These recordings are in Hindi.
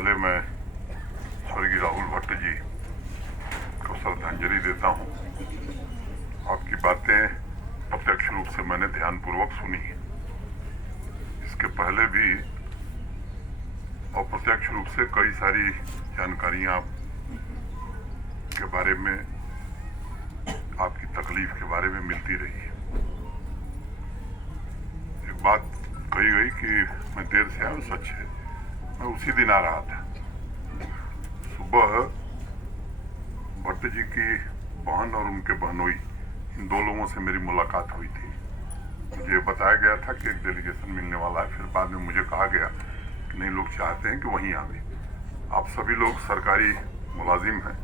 पहले मैं स्वर्गीय राहुल भट्ट जी को श्रद्धांजलि देता हूँ। आपकी बातें प्रत्यक्ष रूप से मैंने ध्यानपूर्वक सुनी। इसके पहले भी अप्रत्यक्ष रूप से कई सारी जानकारियाँ के बारे में, आपकी तकलीफ के बारे में मिलती रही है। एक बात कही गई कि मैं देर से आया, सच है। मैं उसी दिन आ रहा था। सुबह भट्ट जी की बहन और उनके बहनोई, इन दो लोगों से मेरी मुलाकात हुई थी। मुझे बताया गया था कि एक डेलीगेशन मिलने वाला है। फिर बाद में मुझे कहा गया कि नहीं, लोग चाहते हैं कि वहीं आवे। आप सभी लोग सरकारी मुलाजिम हैं।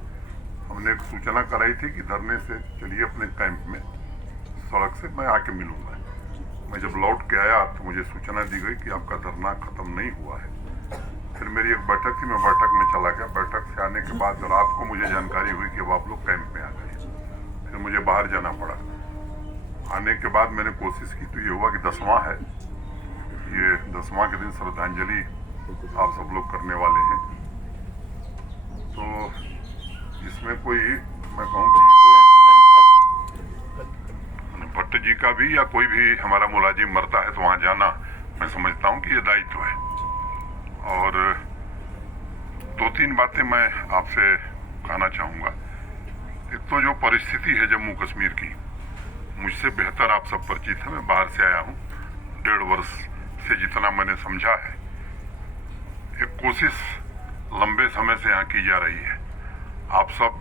हमने एक सूचना कराई थी कि धरने से चलिए अपने कैंप में, सड़क से मैं आके मिलूंगा। मैं जब लौट के आया तो मुझे सूचना दी गई कि आपका धरना खत्म नहीं हुआ है। फिर मेरी एक बैठक थी, मैं बैठक में चला गया। बैठक से आने के बाद रात को मुझे जानकारी हुई कि अब आप लोग कैंप में आ गए। फिर मुझे बाहर जाना पड़ा। आने के बाद मैंने कोशिश की तो ये हुआ कि 10वां है, ये 10वां के दिन श्रद्धांजलि आप सब लोग करने वाले हैं। तो इसमें कोई, मैं कहूँ कि भट्ट जी का भी या कोई भी हमारा मुलाजिम मरता है तो वहाँ जाना, मैं समझता हूँ कि ये दायित्व है। और 2-3 बातें मैं आपसे कहना चाहूँगा। एक तो जो परिस्थिति है जम्मू कश्मीर की, मुझसे बेहतर आप सब परिचित हैं। मैं बाहर से आया हूँ। 1.5 वर्ष से जितना मैंने समझा है, एक कोशिश लंबे समय से यहाँ की जा रही है। आप सब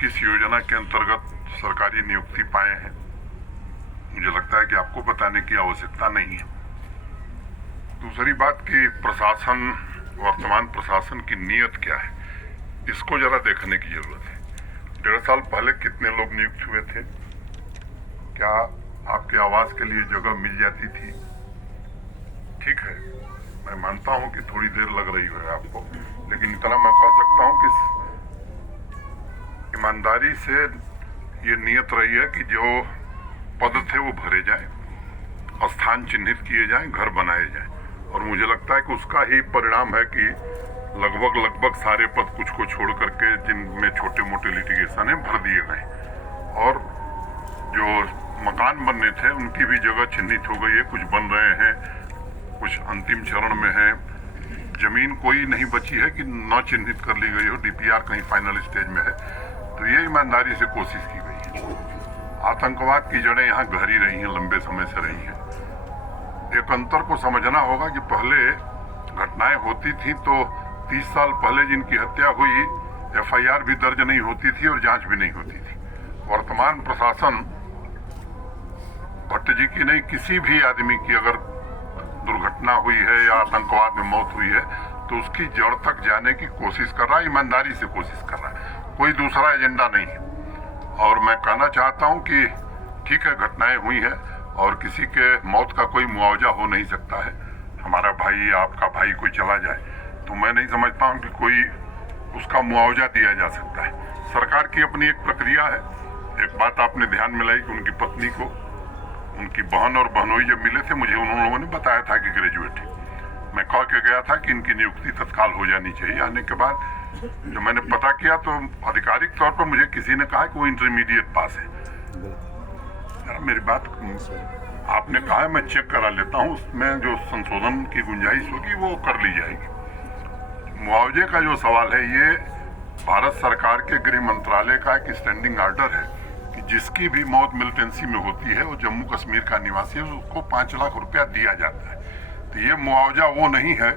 किस योजना के अंतर्गत सरकारी नियुक्ति पाए हैं, मुझे लगता है कि आपको बताने की आवश्यकता नहीं है। दूसरी बात कि प्रशासन, वर्तमान प्रशासन की नीयत क्या है, इसको जरा देखने की जरूरत है। 1.5 साल पहले कितने लोग नियुक्त हुए थे? क्या आपके आवास के लिए जगह मिल जाती थी? ठीक है, मैं मानता हूं कि थोड़ी देर लग रही है आपको, लेकिन इतना मैं कह सकता हूं कि ईमानदारी से ये नियत रही है कि जो पद थे वो भरे जाएं, स्थान चिन्हित किए जाएं, घर बनाए जाएं। और मुझे लगता है कि उसका ही परिणाम है कि लगभग सारे पद, कुछ को छोड़ करके जिनमें छोटे मोटे लिटिगेशन है, भर दिए गए। और जो मकान बनने थे उनकी भी जगह चिन्हित हो गई है। कुछ बन रहे हैं, कुछ अंतिम चरण में है। जमीन कोई नहीं बची है कि न चिन्हित कर ली गई हो। डीपीआर कहीं फाइनल स्टेज में है। तो ये ईमानदारी से कोशिश की गई है। आतंकवाद की जड़ें यहाँ गहरी रही हैं, लंबे समय से रही हैं। एक अंतर को समझना होगा कि पहले घटनाएं होती थी तो 30 साल पहले जिनकी हत्या हुई, एफआईआर भी दर्ज नहीं होती थी और जांच भी नहीं होती थी। वर्तमान प्रशासन भट्ट जी की नहीं, किसी भी आदमी की अगर दुर्घटना हुई है या आतंकवाद में मौत हुई है तो उसकी जड़ तक जाने की कोशिश कर रहा है, ईमानदारी से कोशिश कर रहा है। कोई दूसरा एजेंडा नहीं है। और मैं कहना चाहता हूं कि ठीक है, घटनाएं हुई हैं और किसी के मौत का कोई मुआवजा हो नहीं सकता है। हमारा भाई, आपका भाई कोई चला जाए तो मैं नहीं समझता हूं कि कोई उसका मुआवजा दिया जा सकता है। सरकार की अपनी एक प्रक्रिया है। एक बात आपने ध्यान में लाई कि उनकी पत्नी को उनकी बहन और बहनोई जब मिले थे, मुझे उन लोगों ने बताया था कि ग्रेजुएट है। मैं कह के गया था कि इनकी नियुक्ति तत्काल हो जानी चाहिए। आने के बाद जब मैंने पता किया तो आधिकारिक तौर पर मुझे किसी ने कहा कि वो इंटरमीडिएट पास है। मेरी बात आपने कहा है, मैं चेक करा लेता हूँ। उसमें जो संशोधन की गुंजाइश होगी वो कर ली जाएगी। मुआवजे का जो सवाल है, ये भारत सरकार के गृह मंत्रालय का एक स्टैंडिंग ऑर्डर है कि जिसकी भी मौत मिलिटेंसी में होती है, वो जम्मू कश्मीर का निवासी है, उसको 5 लाख रुपया दिया जाता है। तो ये मुआवजा वो नहीं है।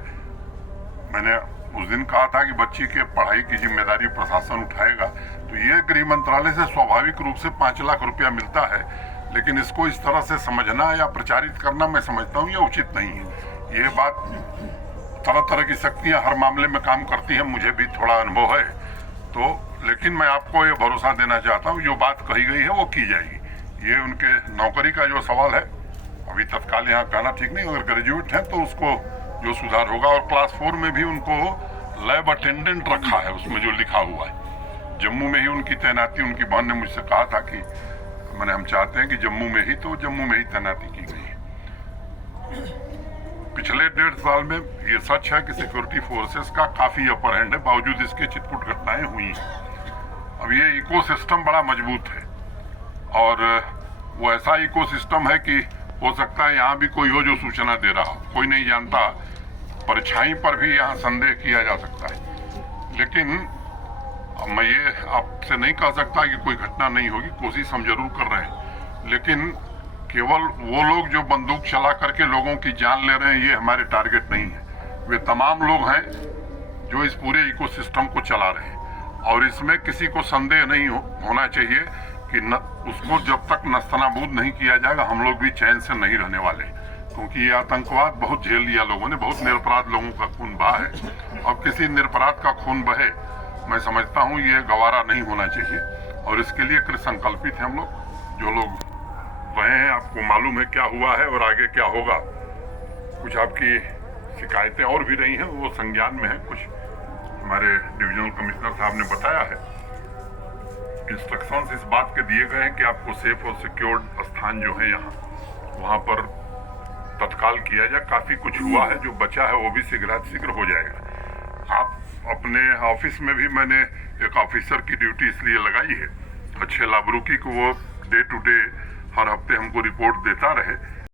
मैंने उस दिन कहा था कि बच्ची के पढ़ाई की जिम्मेदारी प्रशासन उठाएगा, तो ये गृह मंत्रालय से स्वाभाविक रूप से 5 लाख रुपया मिलता है। लेकिन इसको इस तरह से समझना या प्रचारित करना, मैं समझता हूँ ये उचित नहीं है। ये बात, तरह तरह की शक्तियां हर मामले में काम करती हैं, मुझे भी थोड़ा अनुभव है। तो लेकिन मैं आपको ये भरोसा देना चाहता हूँ, जो बात कही गई है वो की जाएगी। ये उनके नौकरी का जो सवाल है, अभी तत्काल यहाँ कहना ठीक नहीं। अगर ग्रेजुएट हैं तो उसको जो सुधार होगा। और क्लास 4 में भी उनको लैब अटेंडेंट रखा है, उसमें जो लिखा हुआ है। जम्मू में ही उनकी तैनाती, उनकी बहन ने मुझसे कहा था कि हम चाहते हैं कि जम्मू में ही, तो जम्मू में ही तैनाती की गई है। पिछले 1.5 साल में ये सच है कि सिक्योरिटी फोर्सेस का काफी अपर हैंड है, बावजूद इसके छिटपुट घटनाएं हुई हैं। अब ये इकोसिस्टम बड़ा मजबूत है और वो ऐसा इकोसिस्टम है कि हो सकता है यहाँ भी कोई हो जो सूचना दे रहा हो, कोई नहीं जानता। परछाई पर भी यहाँ संदेह किया जा सकता है, लेकिन मैं ये आपसे नहीं कह सकता कि कोई घटना नहीं होगी, कोशिश हम जरूर कर रहे हैं। लेकिन केवल वो लोग जो बंदूक चला करके लोगों की जान ले रहे हैं, ये हमारे टारगेट नहीं है। वे तमाम लोग हैं जो इस पूरे इकोसिस्टम को चला रहे हैं और इसमें किसी को संदेह नहीं होना चाहिए कि उसको जब तक नस्तनाबूद नहीं किया जाएगा हम लोग भी चैन से नहीं रहने वाले, क्योंकि ये आतंकवाद बहुत झेल लिया लोगों ने, बहुत निरपराध लोगों का खून बहा है। अब किसी निरपराध का खून बहे, मैं समझता हूँ ये गवारा नहीं होना चाहिए और इसके लिए कृत संकल्पित हैं हम लोग। जो लोग रहे हैं, आपको मालूम है क्या हुआ है और आगे क्या होगा। कुछ आपकी शिकायतें और भी रही हैं, वो संज्ञान में है। कुछ हमारे डिविजनल कमिश्नर साहब ने बताया है, इंस्ट्रक्शंस इस बात के दिए गए हैं कि आपको सेफ और सिक्योर्ड स्थान जो है यहाँ वहाँ पर तत्काल किया जाए। काफी कुछ हुआ है, जो बचा है वो भी शीघ्र हो जाएगा। आप अपने ऑफिस में भी मैंने एक ऑफिसर की ड्यूटी इसलिए लगाई है, अच्छे लाभरुकी को वो डे टू डे हर हफ्ते हमको रिपोर्ट देता रहे।